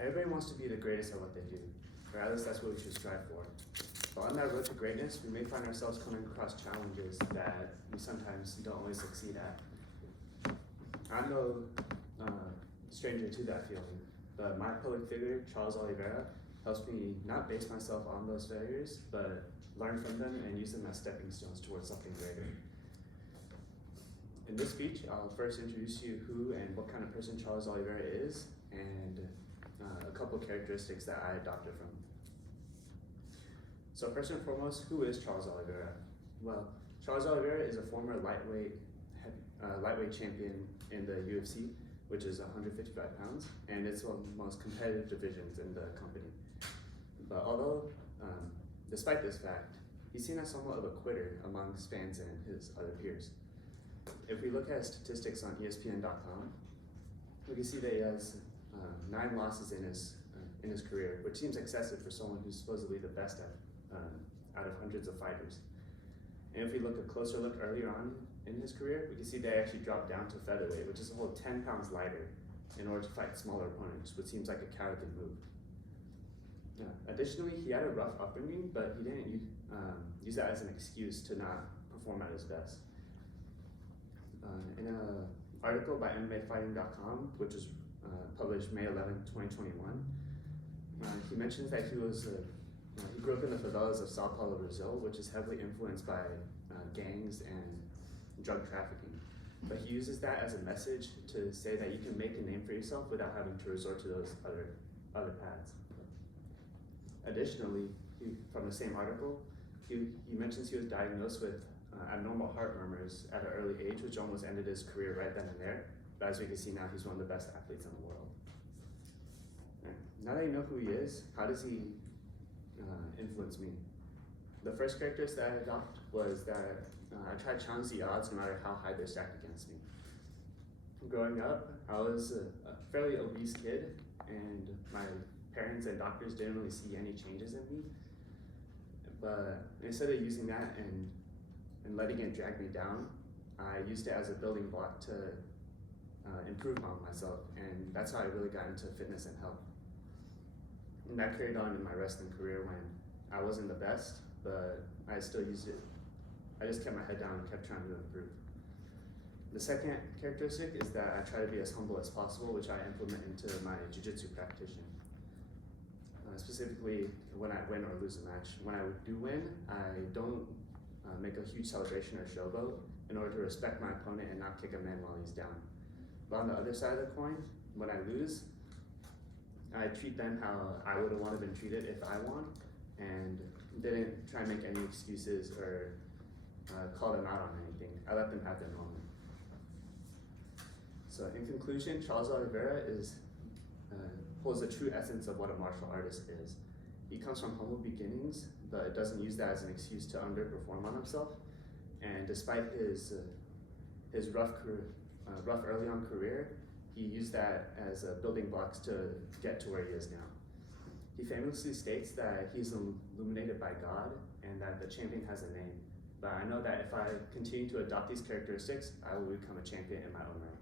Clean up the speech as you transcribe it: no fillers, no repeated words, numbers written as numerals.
Everybody wants to be the greatest at what they do, or at least that's what we should strive for. But on that road to greatness, we may find ourselves coming across challenges that we sometimes don't always succeed at. I'm no stranger to that feeling, but my public figure, Charles Oliveira, helps me not base myself on those failures, but learn from them and use them as stepping stones towards something greater. In this speech, I'll first introduce you who and what kind of person Charles Oliveira is, and a couple characteristics that I adopted from him. So first and foremost, who is Charles Oliveira? Well, Charles Oliveira is a former lightweight champion in the UFC, which is 155 pounds, and it's one of the most competitive divisions in the company. But although, despite this fact, he's seen as somewhat of a quitter among his fans and his other peers. If we look at statistics on ESPN.com, we can see that he has 9 losses in his career, which seems excessive for someone who's supposedly the best out of hundreds of fighters. And if we look a closer look earlier on in his career, we can see that he actually dropped down to featherweight, which is a whole 10 pounds lighter, in order to fight smaller opponents, which seems like a cowardly move. Additionally, he had a rough upbringing, but he didn't use that as an excuse to not perform at his best. In an article by MMAfighting.com, which was published May 11, 2021, he mentions that he grew up in the favelas of Sao Paulo, Brazil, which is heavily influenced by gangs and drug trafficking. But he uses that as a message to say that you can make a name for yourself without having to resort to those other paths. Additionally, from the same article, he mentions he was diagnosed with abnormal heart murmurs at an early age, which almost ended his career right then and there. But as we can see now, he's one of the best athletes in the world. Now that you know who he is, how does he influence me? The first characteristic that I adopt was that I try to challenge the odds no matter how high they're stacked against me. Growing up, I was a fairly obese kid, and my parents and doctors didn't really see any changes in me. But instead of using that and letting it drag me down, I used it as a building block to improve on myself, and that's how I really got into fitness and health. And that carried on in my wrestling career when I wasn't the best, but I still used it. I just kept my head down and kept trying to improve. The second characteristic is that I try to be as humble as possible, which I implement into my jiu-jitsu practitioner. Specifically, when I win or lose a match. When I do win, I don't make a huge celebration or showboat in order to respect my opponent and not kick a man while he's down. But on the other side of the coin, when I lose, I treat them how I would have wanted been treated if I won, and didn't try and make any excuses or call them out on anything. I let them have their moment. So in conclusion, Charles Oliveira holds the true essence of what a martial artist is. He comes from humble beginnings, but doesn't use that as an excuse to underperform on himself. And despite his rough early on career, he used that as building blocks to get to where he is now. He famously states that he's illuminated by God and that the champion has a name. But I know that if I continue to adopt these characteristics, I will become a champion in my own right.